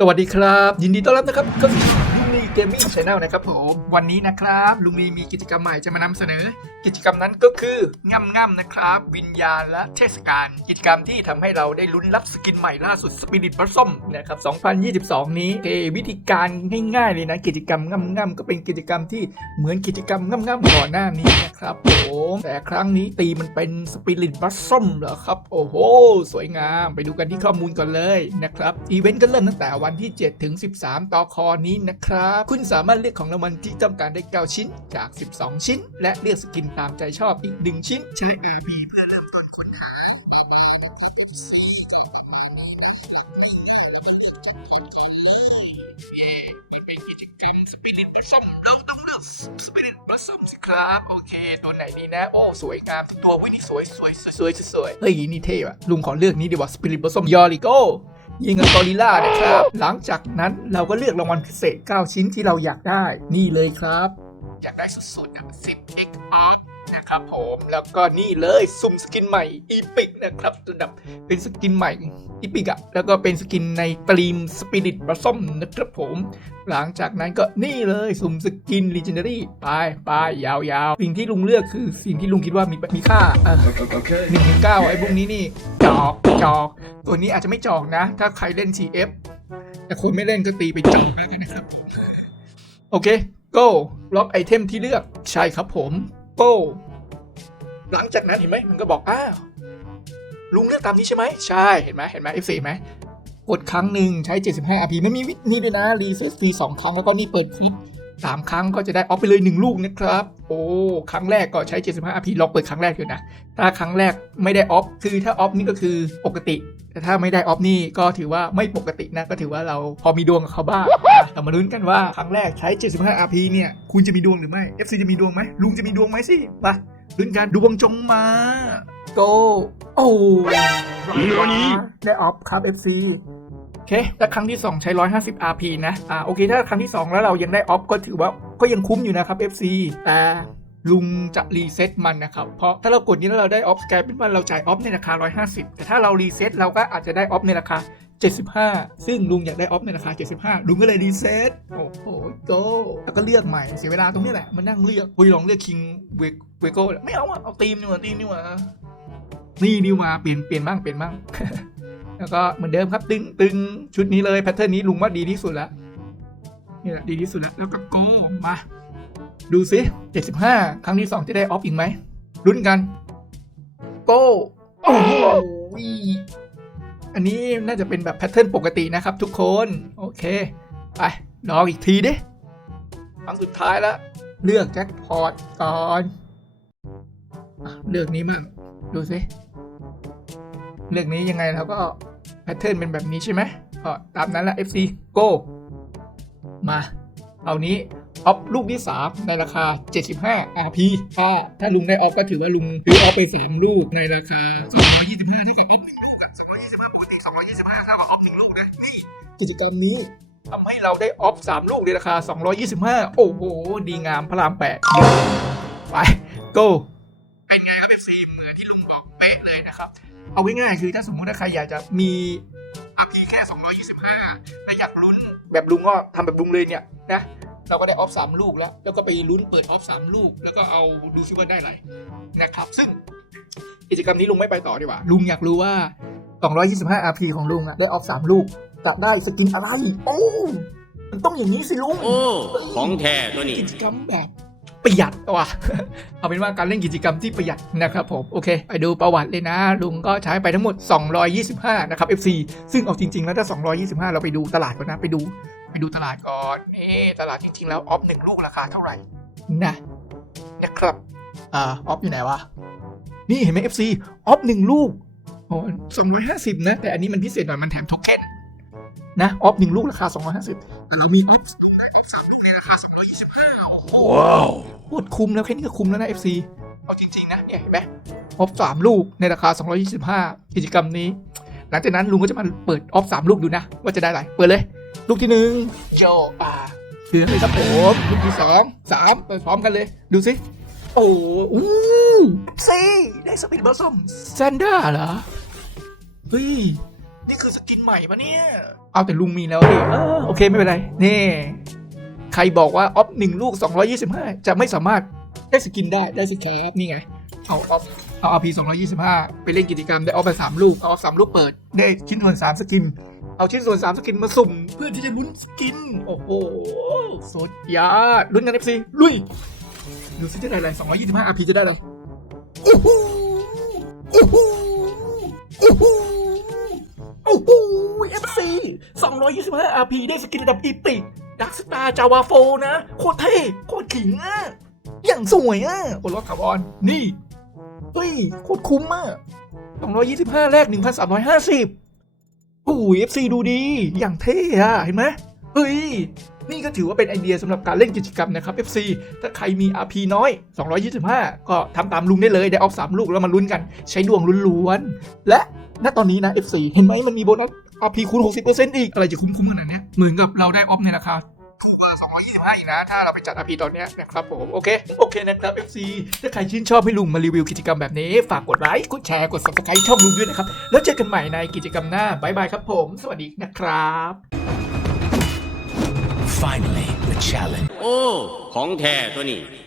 สวัสดีครับ ยินดีต้อนรับนะครับเข้าสู่ลุงมีเกมมิ่งชาแนลนะครับผม วันนี้นะครับ ลุงมีมีกิจกรรมใหม่จะมานำเสนอ กิจกรรมนั้นก็คือง่ำง่ำนะครับ วิญญาณและเทศกาลกิจกรรมที่ทำให้เราได้ลุ้นรับสกินใหม่ล่าสุดสปิริตบัสซอมนะครับ2022 นี้โอวิธีการง่ายๆเลยนะกิจกรรมง่ำง่ำก็เป็นกิจกรรมที่เหมือนกิจกรรมง่ำง่ำก่อนหน้านี้นะครับผมแต่ครั้งนี้ตีมันเป็นสปิริตบัสซอมเหรอครับโอ้โหสวยงามไปดูกันที่ข้อมูลก่อนเลยนะครับอีเวนต์ก็เริ่มตั้งแต่วันที่ 7 ถึง 13 ต่อคอนี้นะครับคุณสามารถเลือกของรางวัลที่ต้องการได้ 9 ชิ้นจาก 12 ชิ้น และเลือกสกินตามใจชอบอีก1ชิ้น ใช้ RB เพื่อเริ่มต้นค้นหามันเป็นกิจกรรมสปิริตบลัซซัมเราต้องเลือกสปิริตบลัซซัมสิครับ โอเค ตัวไหนดีนะ โอ้ สวยงาม ตัววินี่สวยสวยสวยสวยสวยเฮ้ยนี่เท่อะลุงขอเลือกนี้ดีกว่าสปิริตบลัซซัมยอริโกยิงกับกอริลล่านะครับ หลังจากนั้นเราก็เลือกรางวัลพิเศษ 9 ชิ้นที่เราอยากได้ นี่เลยครับ อยากได้สุดๆอะ10 x a r นะครับผมแล้วก็นี่เลยซุ่มสกินใหม่อีพิกนะครับระดับเป็นสกินใหม่อีพิกอะแล้วก็เป็นสกินในตรีมสปิริตบลัซซัมนะครับผม หลังจากนั้นก็นี่เลยสุ่มสกิน Legendary ไปไปยาวๆ สิ่งที่ลุงเลือกคือสิ่งที่ลุงคิดว่ามีมีค่าเออ Okay. หนึ่งถึงเก้าไอ้พวกนี้นี่จอกจอกตัวนี้อาจจะไม่จอกนะ ถ้าใครเล่น TF แต่คนไม่เล่นก็ตีไปจอกแล้วกันนะครับ โอเค go ล็อกไอเทมที่เลือกใช่ครับผม go หลังจากนั้นเห็นไหมมันก็บอกอ้าวลุงเลือกตามนี้ใช่ไหมใช่เห็นไหมเห็นไหม F4 ไหมกดครั้งหนึ่งใช้ 75 RP ไม่มีวินี่ด้วยนะ รีเซ็ตฟรี2ครั้ง แล้วก็นี่เปิดฟรีสามครั้งก็จะได้ออฟไปเลย 1 ลูกนะครับ โอ้ครั้งแรกก็ใช้ 75 RP ลองเปิดครั้งแรกอยู่นะ ถ้าครั้งแรกไม่ได้ออฟคือถ้าออฟนี่ก็คือปกติ แต่ถ้าไม่ได้ออฟนี่ก็ถือว่าไม่ปกตินะ ก็ถือว่าเราพอมีดวงกับเขาบ้างนะเรามาลุ้นกันว่าครั้งแรกใช้ 75 RP เนี่ย คุณจะมีดวงหรือไม่ FC จะมีดวงไหมลุงจะมีดวงไหมสิไปลุ้นกันดวงจงมา go โอ้ได้ออฟครับ FC โอเคถ้าครั้งที่ 2 ใช้ 150 RP นะ อ่า โอเค ถ้าครั้งที่ 2 แล้วเรายังได้ออฟก็ถือว่าก็ยังคุ้มอยู่นะครับ FC แต่ ลุงจะรีเซ็ตมันนะครับ เพราะถ้าเรากดนี้แล้วเราได้ออฟกลายเป็นว่าเราจ่ายออฟในราคา 150 แต่ถ้าเรารีเซ็ตเราก็อาจจะได้ออฟในราคา 75 ซึ่งลุงอยากได้ออฟในราคา 75 ลุงก็เลยรีเซ็ตโอ้โหโกแล้วก็เลือกใหม่เสียเวลาตรงนี้แหละมานั่งเลือกคุยลองเลือกคิงเวเวโก้ไม่เอาอะเอาตีมนี่ว่าตีมนี่ว่านี่นี่มาเปลี่ยนเปลี่ยนบ้างเปลี่ยนบ้างแล้วก็เหมือนเดิมครับตึงตึงชุดนี้เลยแพทเทิร์นนี้ลุงว่าดีที่สุดแล้วนี่แหละดีที่สุดแล้วแล้วก็โก้มา ดูซิ 75 ครั้งที่2จะได้ออฟอีกไหมลุ้นกันโก้โอ้โหอันนี้น่าจะเป็นแบบแพทเทิร์นปกตินะครับทุกคน โอเค ไปลองอีกทีดิครั้งสุดท้ายแล้วเลือกแจ็คพอตก่อนอเลือกนี้มั่งดูซิเรื่องนี้ยังไงเราก็แพทเทิร์นเป็นแบบนี้ใช่ไหมก็ตามนั้นละ FC go มาเอานี้ ออฟลูกที่ 3 ในราคา 75 RP ถ้าถ้าลุงได้ออฟก็ถือว่าลุงซื้อออฟไป 3 ลูกในราคา 225 เท่ากับออฟ1ลูกอะ225ปกติ225เท่ากับออฟ1ลูกนะนี่กิจกรรมนี้ทำให้เราได้ออฟ 3 ลูกในราคา 225 โอ้โห ดีงามพระราม8ไป go เป็นไงครับ FC เหมือนที่ลุงบอกเป๊ะเลยนะครับ เอาง่ายๆคือถ้าสมมุติว่าใครอยากจะมีอาพีแค่ 225 และอยากลุ้นแบบลุงก็ทำแบบลุงเลยเนี่ยนะ เราก็ได้ออฟสามลูกแล้ว แล้วก็ไปลุ้นเปิดออฟสามลูก แล้วก็เอาดูซิว่าได้อะไรนะครับ ซึ่งกิจกรรมนี้ลุงไม่ไปต่อดีกว่า ลุงอยากรู้ว่า 225 RP ของลุงอะได้ออฟสามลูกจะได้สกินอะไรโอ้มันต้องอย่างนี้สิลุงโอ้ของแท้ตัวนี้กิจกรรมแบบประหยัดว่ะเอาเป็นว่าการเล่นกิจกรรมที่ประหยัดนะครับผมโอเค ไปดูประวัติเลยนะ ลุงก็ใช้ไปทั้งหมด 225 นะครับ FC ซึ่งเอาจริง ๆ แล้วถ้า 225 เราไปดูตลาดก่อนนะ ไปดู ไปดูตลาดก่อนนี่ตลาดจริงๆแล้วออฟหนึ่งลูกราคาเท่าไหร่นะนะครับอ่าออฟอยู่ไหนวะนี่เห็นไหม FC ออฟหนึ่งลูกโอ้250นะ แต่อันนี้มันพิเศษหน่อยมันแถมโทเค็นนะออฟหนึ่งลูกราคา250แต่เรามีออฟสองได้กับสามลูกในราคา225โอ้โหว้าวโคตรคุ้มแล้วแค่นี้ก็คุ้มแล้วนะ FC เอาจริงๆนะเนี่ยเห็นไหมออฟสามลูกในราคา225กิจกรรมนี้ หลังจากนั้นลุงก็จะมาเปิดออฟสามลูกดูนะ ว่าจะได้อะไรเปิดเลย ลูกที่หนึ่งโยอ่าคือเลยครับผมลูกที่สองสามเปิดพร้อมกันเลย ดูสิ โอ้อู้ซีได้สปิดบอสซอมแซนด้าเหรอเฮ้ยนี่คือสกินใหม่ปะเนี่ย เอาแต่ลุงมีแล้วดิเออโอเคไม่เป็นไร นี่ ใครบอกว่าออฟหนึ่งลูก 225 จะไม่สามารถได้สกินได้ได้สิครับนี่ไง เอาออฟเอาอาพี225ไปเล่นกิจกรรมได้ออฟไปสามลูก เอาออฟสามลูกเปิด ได้ชิ้นส่วนสามสกิน เอาชิ้นส่วนสามสกินมาสุ่ม เพื่อที่จะลุ้นสกิน โอ้โหสุดยอดลุ้นกันเอฟซีลุย ดูซิจะได้อะไร225 RP จะได้อะไรโอ้โหโอ้โหโอ้โหโอ้โห FC 225 RP ได้สกินระดับอีปิกดักสตาร์จาวาโฟนะ โคตรเท่โคตรขิงอะอย่างสวยอะบนรถขับออนนี่ เฮ้ย โคตรคุ้มอะ225แรก1,350 โอ้ย FC ดูดี อย่างเท่อะเห็นไหมเฮ้ย นี่ก็ถือว่าเป็นไอเดียสำหรับการเล่นกิจกรรมนะครับ FC ถ้าใครมี RP น้อย 225 ก็ทำตามลุงได้เลย ได้ออฟ3ลูกแล้วมาลุ้นกัน ใช้ดวงล้วนๆ และณตอนนี้นะ FC เห็นไหมมันมีโบนัส RP คูณ 60%อีก อะไรจะคุ้มๆขนาดนี้เหมือนกับเราได้ออฟในราคา 225อีกนะ ถ้าเราไปจัด RP ตอนเนี้ยนะครับผมโอเค โอเคนะครับ FC ถ้าใครชื่นชอบให้ลุงมารีวิวกิจกรรมแบบนี้ ฝากกดไลค์กดแชร์กด subscribe ช่องลุงด้วยนะครับ แล้วเจอกันใหม่ในกิจกรรมหน้าบายบายครับผม สวัสดีนะครับ Finally, the challenge. โอ้ ของแท้ตัวนี้